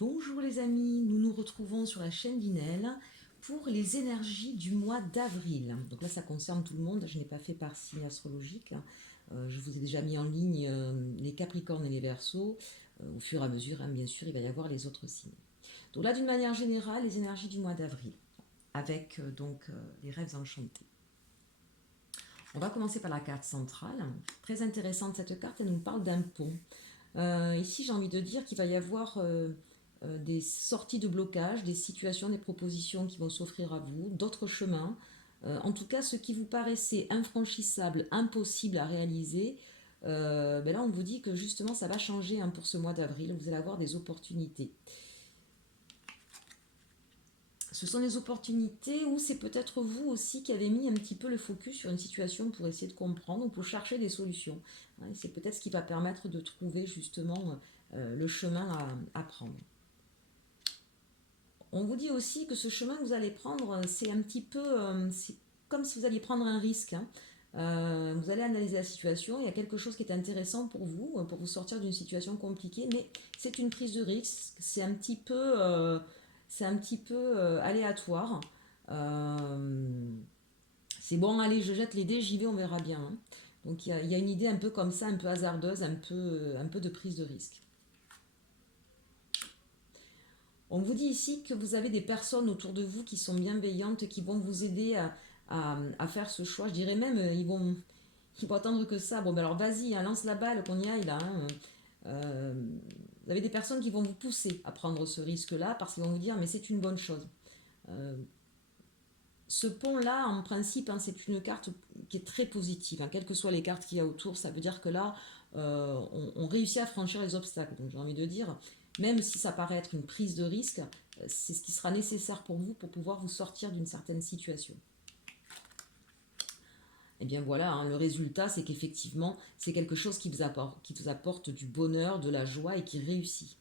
Bonjour les amis, nous nous retrouvons sur la chaîne d'Inel pour les énergies du mois d'avril. Donc là ça concerne tout le monde, je n'ai pas fait par signe astrologique. Je vous ai déjà mis en ligne les Capricornes et les Verseaux. Au fur et à mesure, bien sûr, il va y avoir les autres signes. Donc là d'une manière générale, les énergies du mois d'avril, avec les rêves enchantés. On va commencer par la carte centrale. Très intéressante cette carte, elle nous parle d'un pont. Ici, j'ai envie de dire qu'il va y avoir des sorties de blocage, des situations, des propositions qui vont s'offrir à vous, d'autres chemins. En tout cas, ce qui vous paraissait infranchissable, impossible à réaliser, là, on vous dit que justement, ça va changer pour ce mois d'avril. Vous allez avoir des opportunités. Ce sont des opportunités où c'est peut-être vous aussi qui avez mis un petit peu le focus sur une situation pour essayer de comprendre ou pour chercher des solutions. C'est peut-être ce qui va permettre de trouver justement le chemin à prendre. On vous dit aussi que ce chemin que vous allez prendre, c'est un petit peu c'est comme si vous alliez prendre un risque. Vous allez analyser la situation, il y a quelque chose qui est intéressant pour vous sortir d'une situation compliquée, mais c'est une prise de risque, c'est un petit peu aléatoire. C'est bon, allez, je jette les dés, j'y vais, on verra bien. Donc il y a une idée un peu comme ça, un peu hasardeuse, un peu de prise de risque. On vous dit ici que vous avez des personnes autour de vous qui sont bienveillantes, qui vont vous aider à faire ce choix. Je dirais même, ils vont attendre que ça. Bon, ben alors vas-y, lance la balle, qu'on y aille là. Vous avez des personnes qui vont vous pousser à prendre ce risque-là parce qu'ils vont vous dire, mais c'est une bonne chose. Ce pont-là, en principe, c'est une carte qui est très positive. Quelles que soient les cartes qu'il y a autour, ça veut dire que là, on réussit à franchir les obstacles. Donc j'ai envie de dire, même si ça paraît être une prise de risque, c'est ce qui sera nécessaire pour vous pour pouvoir vous sortir d'une certaine situation. Et bien voilà, le résultat, c'est qu'effectivement, c'est quelque chose qui vous apporte du bonheur, de la joie et qui réussit.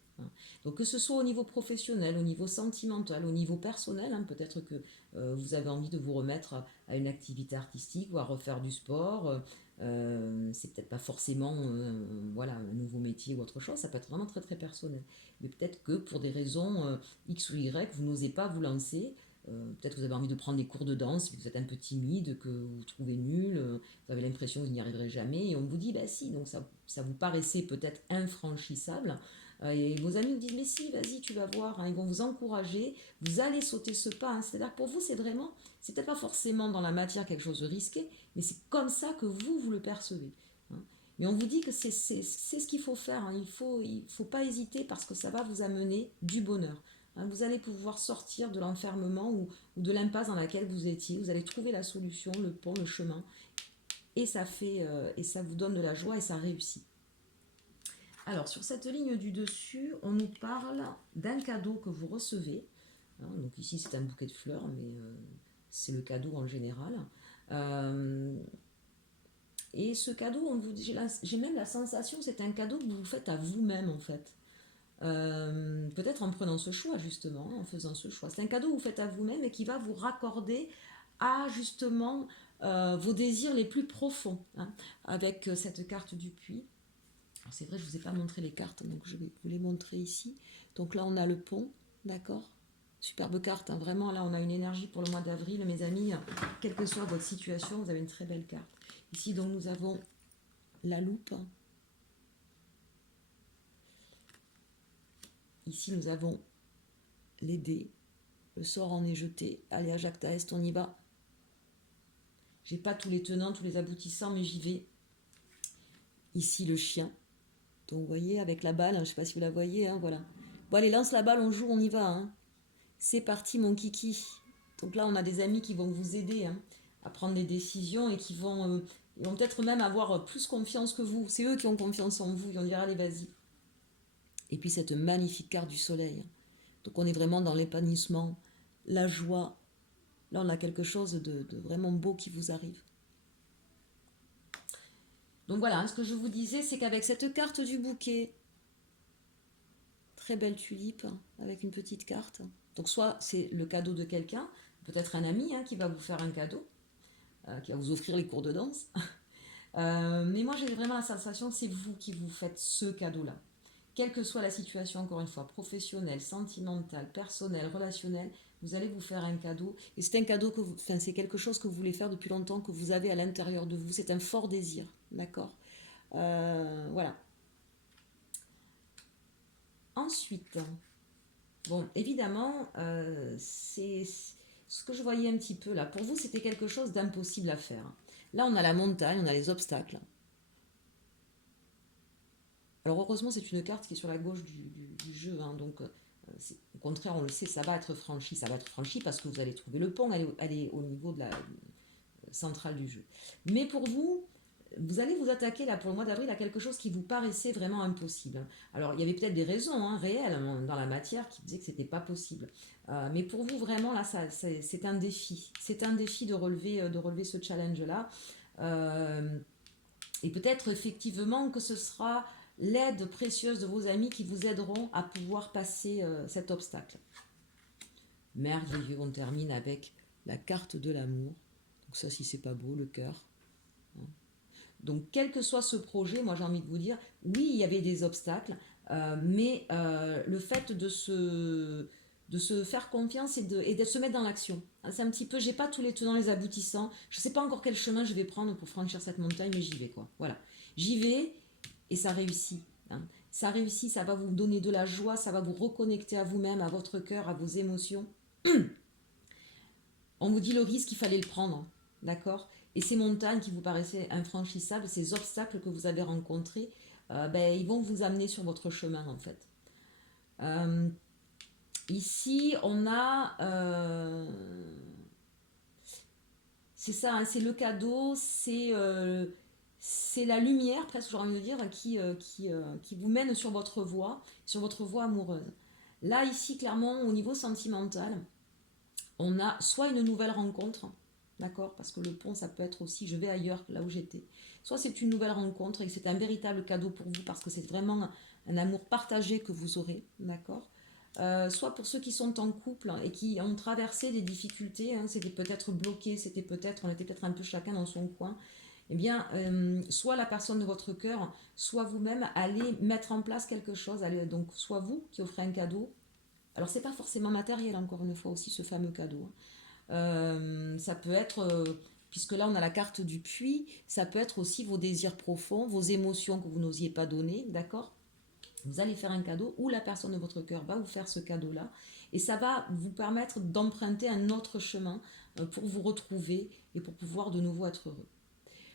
Donc que ce soit au niveau professionnel, au niveau sentimental, au niveau personnel, peut-être que vous avez envie de vous remettre à une activité artistique ou à refaire du sport. C'est peut-être pas forcément un nouveau métier ou autre chose, ça peut être vraiment très très personnel. Mais peut-être que pour des raisons X ou Y, vous n'osez pas vous lancer. Peut-être que vous avez envie de prendre des cours de danse, vous êtes un peu timide, que vous trouvez nul, vous avez l'impression que vous n'y arriverez jamais, et on vous dit, bah si, donc ça vous paraissait peut-être infranchissable, et vos amis vous disent, mais si, vas-y, tu vas voir, ils vont vous encourager, vous allez sauter ce pas. C'est-à-dire que pour vous, c'est peut-être pas forcément dans la matière quelque chose de risqué, mais c'est comme ça que vous le percevez. Mais on vous dit que c'est ce qu'il faut faire. Il faut pas hésiter parce que ça va vous amener du bonheur. Vous allez pouvoir sortir de l'enfermement ou de l'impasse dans laquelle vous étiez. Vous allez trouver la solution, le pont, le chemin. Et ça vous donne de la joie et ça réussit. Alors, sur cette ligne du dessus, on nous parle d'un cadeau que vous recevez. Donc ici, c'est un bouquet de fleurs, mais c'est le cadeau en général. Et ce cadeau, j'ai même la sensation que c'est un cadeau que vous faites à vous-même, en fait. Peut-être en prenant ce choix, justement, en faisant ce choix. C'est un cadeau que vous faites à vous-même et qui va vous raccorder à, justement, vos désirs les plus profonds, avec cette carte du puits. Alors c'est vrai, je ne vous ai pas montré les cartes, donc je vais vous les montrer ici. Donc là, on a le pont, d'accord. Superbe carte, vraiment, là, on a une énergie pour le mois d'avril, mes amis. Quelle que soit votre situation, vous avez une très belle carte. Ici, donc, nous avons la loupe. Ici, nous avons les dés. Le sort en est jeté. Allez, à Jacques Taest, on y va. J'ai pas tous les tenants, tous les aboutissants, mais j'y vais. Ici, le chien. Donc, vous voyez, avec la balle, je ne sais pas si vous la voyez, voilà. Bon, allez, lance la balle, on joue, on y va. C'est parti, mon kiki. Donc là, on a des amis qui vont vous aider à prendre des décisions et qui vont peut-être même avoir plus confiance que vous. C'est eux qui ont confiance en vous. Ils vont dire, allez, vas-y. Et puis, cette magnifique carte du soleil. Donc, on est vraiment dans l'épanouissement, la joie. Là, on a quelque chose de vraiment beau qui vous arrive. Donc voilà, ce que je vous disais, c'est qu'avec cette carte du bouquet, très belle tulipe, avec une petite carte. Donc soit c'est le cadeau de quelqu'un, peut-être un ami qui va vous faire un cadeau, qui va vous offrir les cours de danse. Mais moi, j'ai vraiment la sensation que c'est vous qui vous faites ce cadeau-là, quelle que soit la situation, encore une fois, professionnelle, sentimentale, personnelle, relationnelle, vous allez vous faire un cadeau. Et c'est un cadeau que enfin, c'est quelque chose que vous voulez faire depuis longtemps, que vous avez à l'intérieur de vous. C'est un fort désir, d'accord. Voilà. Ensuite, bon, évidemment, c'est ce que je voyais un petit peu là. Pour vous, c'était quelque chose d'impossible à faire. Là, on a la montagne, on a les obstacles. Alors heureusement, c'est une carte qui est sur la gauche du jeu, hein, donc au contraire, on le sait, ça va être franchi. Ça va être franchi parce que vous allez trouver le pont, elle est au niveau de la centrale du jeu. Mais pour vous, vous allez vous attaquer là pour le mois d'avril à quelque chose qui vous paraissait vraiment impossible. Alors il y avait peut-être des raisons réelles dans la matière qui disaient que c'était pas possible. Mais pour vous vraiment là, c'est un défi. C'est un défi de relever ce challenge-là. Et peut-être effectivement que ce sera l'aide précieuse de vos amis qui vous aideront à pouvoir passer cet obstacle. Merveilleux, on termine avec la carte de l'amour. Donc ça, si c'est pas beau, le cœur. Donc quel que soit ce projet, moi j'ai envie de vous dire, oui, il y avait des obstacles, mais le fait de se faire confiance et de se mettre dans l'action. C'est un petit peu, j'ai pas tous les tenants, les aboutissants, je sais pas encore quel chemin je vais prendre pour franchir cette montagne, mais j'y vais quoi. Voilà, j'y vais et ça réussit. Ça réussit, ça va vous donner de la joie, ça va vous reconnecter à vous-même, à votre cœur, à vos émotions. On vous dit le risque, il fallait le prendre, d'accord. Et ces montagnes qui vous paraissaient infranchissables, ces obstacles que vous avez rencontrés, ils vont vous amener sur votre chemin en fait. Ici, on a... c'est ça, hein, c'est le cadeau, c'est la lumière, presque j'aurais envie de dire, qui vous mène sur votre voie amoureuse. Là, ici, clairement, au niveau sentimental, on a soit une nouvelle rencontre, d'accord, parce que le pont, ça peut être aussi, je vais ailleurs, là où j'étais. Soit c'est une nouvelle rencontre et c'est un véritable cadeau pour vous, parce que c'est vraiment un amour partagé que vous aurez, d'accord. Soit pour ceux qui sont en couple et qui ont traversé des difficultés, hein, c'était peut-être bloqué, on était peut-être un peu chacun dans son coin, eh bien, soit la personne de votre cœur, soit vous-même, allez mettre en place quelque chose, donc soit vous qui offrez un cadeau. Alors, c'est pas forcément matériel, encore une fois, aussi, ce fameux cadeau. Ça peut être, puisque là, on a la carte du puits, ça peut être aussi vos désirs profonds, vos émotions que vous n'osiez pas donner, d'accord. Vous allez faire un cadeau ou la personne de votre cœur va vous faire ce cadeau-là. Et ça va vous permettre d'emprunter un autre chemin pour vous retrouver et pour pouvoir de nouveau être heureux.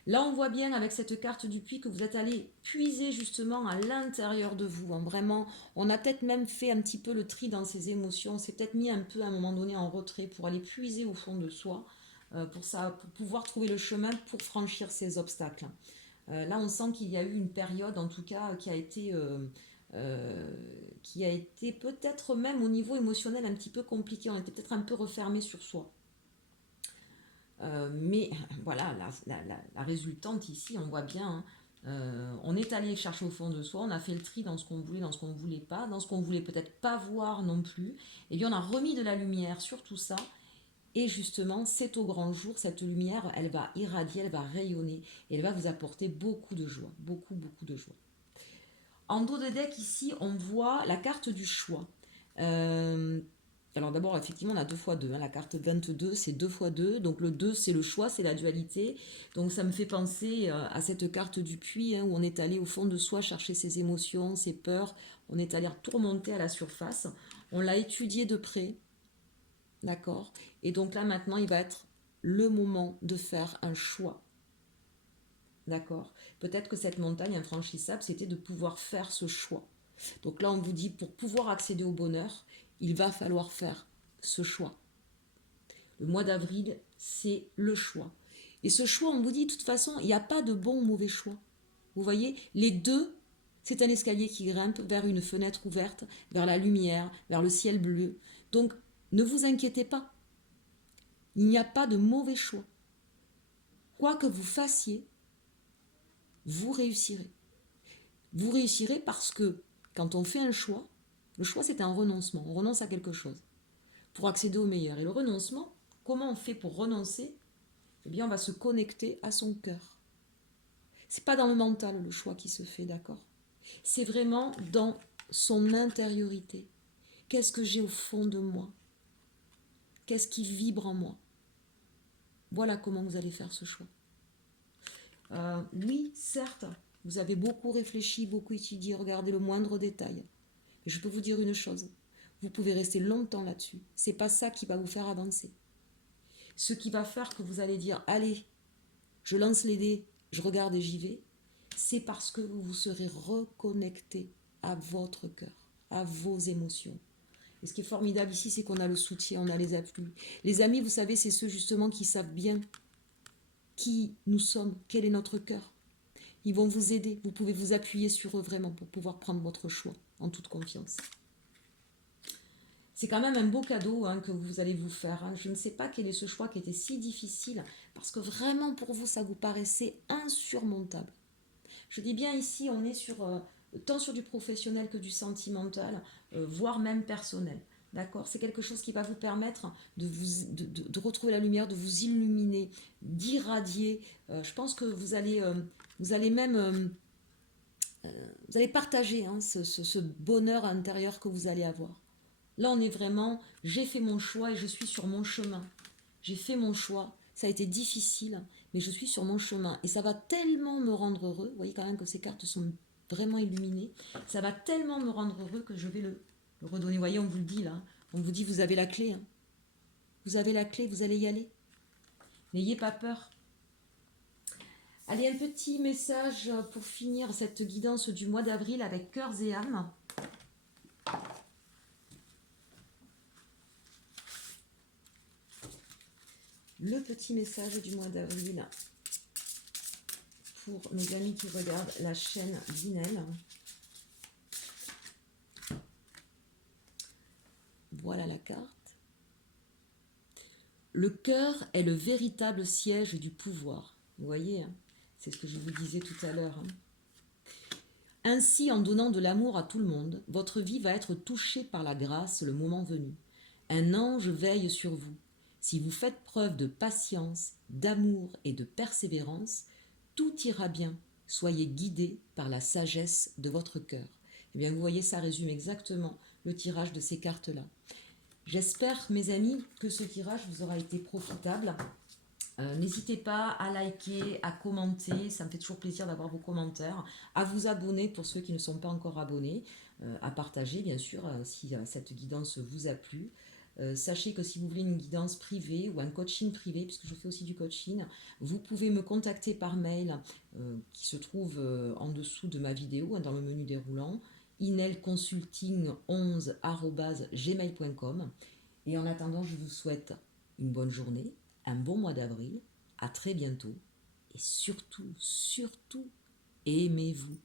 Là, on voit bien avec cette carte du puits que vous êtes allé puiser justement à l'intérieur de vous. Hein. Vraiment, on a peut-être même fait un petit peu le tri dans ses émotions. On s'est peut-être mis un peu à un moment donné en retrait pour aller puiser au fond de soi, pour pouvoir trouver le chemin pour franchir ces obstacles. Là, on sent qu'il y a eu une période, en tout cas, qui a été peut-être même au niveau émotionnel un petit peu compliqué. On était peut-être un peu refermé sur soi. Mais voilà, la résultante ici, on voit bien, hein, on est allé chercher au fond de soi, on a fait le tri dans ce qu'on voulait, dans ce qu'on ne voulait pas, dans ce qu'on voulait peut-être pas voir non plus, et bien on a remis de la lumière sur tout ça, et justement, c'est au grand jour, cette lumière, elle va irradier, elle va rayonner, et elle va vous apporter beaucoup de joie, beaucoup, beaucoup de joie. En dos de deck, ici, on voit la carte du choix. Alors d'abord, effectivement, on a 2 x 2. Hein. La carte 22, c'est 2 x 2. Donc le 2, c'est le choix, c'est la dualité. Donc ça me fait penser à cette carte du puits, hein, où on est allé au fond de soi chercher ses émotions, ses peurs. On est allé tout remonter à la surface. On l'a étudié de près. D'accord. Et donc là, maintenant, il va être le moment de faire un choix. D'accord. Peut-être que cette montagne infranchissable, c'était de pouvoir faire ce choix. Donc là, on vous dit, pour pouvoir accéder au bonheur, il va falloir faire ce choix. Le mois d'avril, c'est le choix. Et ce choix, on vous dit, de toute façon, il n'y a pas de bon ou mauvais choix. Vous voyez, les deux, c'est un escalier qui grimpe vers une fenêtre ouverte, vers la lumière, vers le ciel bleu. Donc, ne vous inquiétez pas. Il n'y a pas de mauvais choix. Quoi que vous fassiez, vous réussirez. Vous réussirez parce que quand on fait un choix, le choix c'est un renoncement. On renonce à quelque chose pour accéder au meilleur. Et le renoncement, comment on fait pour renoncer? Eh bien, on va se connecter à son cœur. C'est pas dans le mental le choix qui se fait, d'accord? C'est vraiment dans son intériorité. Qu'est-ce que j'ai au fond de moi? Qu'est-ce qui vibre en moi? Voilà comment vous allez faire ce choix. Oui, certes, vous avez beaucoup réfléchi, beaucoup étudié, regardé le moindre détail. Et je peux vous dire une chose, vous pouvez rester longtemps là-dessus. C'est pas ça qui va vous faire avancer. Ce qui va faire que vous allez dire, allez, je lance les dés, je regarde et j'y vais, c'est parce que vous vous serez reconnecté à votre cœur, à vos émotions. Et ce qui est formidable ici, c'est qu'on a le soutien, on a les appuis. Les amis, vous savez, c'est ceux justement qui savent bien qui nous sommes, quel est notre cœur. Ils vont vous aider, vous pouvez vous appuyer sur eux vraiment pour pouvoir prendre votre choix en toute confiance. C'est quand même un beau cadeau que vous allez vous faire. Je ne sais pas quel est ce choix qui était si difficile, parce que vraiment pour vous, ça vous paraissait insurmontable. Je dis bien ici, on est tant sur du professionnel que du sentimental, voire même personnel. D'accord? C'est quelque chose qui va vous permettre de retrouver la lumière, de vous illuminer, d'irradier. Je pense que vous allez même vous allez partager ce bonheur intérieur que vous allez avoir. Là, on est vraiment, j'ai fait mon choix et je suis sur mon chemin. J'ai fait mon choix, ça a été difficile, mais je suis sur mon chemin. Et ça va tellement me rendre heureux, vous voyez quand même que ces cartes sont vraiment illuminées, ça va tellement me rendre heureux que je vais le redonner. Vous voyez, on vous le dit là, on vous dit, vous avez la clé. Vous avez la clé, vous allez y aller. N'ayez pas peur. Allez, un petit message pour finir cette guidance du mois d'avril avec cœurs et âmes. Le petit message du mois d'avril pour mes amis qui regardent la chaîne Vinel. Voilà la carte. Le cœur est le véritable siège du pouvoir. Vous voyez, c'est ce que je vous disais tout à l'heure. Ainsi, en donnant de l'amour à tout le monde, votre vie va être touchée par la grâce le moment venu. Un ange veille sur vous. Si vous faites preuve de patience, d'amour et de persévérance, tout ira bien. Soyez guidés par la sagesse de votre cœur. Eh bien, vous voyez, ça résume exactement le tirage de ces cartes-là. J'espère, mes amis, que ce tirage vous aura été profitable. N'hésitez pas à liker, à commenter, ça me fait toujours plaisir d'avoir vos commentaires, à vous abonner pour ceux qui ne sont pas encore abonnés, à partager bien sûr si cette guidance vous a plu. Sachez que si vous voulez une guidance privée ou un coaching privé, puisque je fais aussi du coaching, vous pouvez me contacter par mail qui se trouve en dessous de ma vidéo, dans le menu déroulant, inelconsulting11@gmail.com. Et en attendant, je vous souhaite une bonne journée, un bon mois d'avril, à très bientôt, et surtout, surtout, aimez-vous.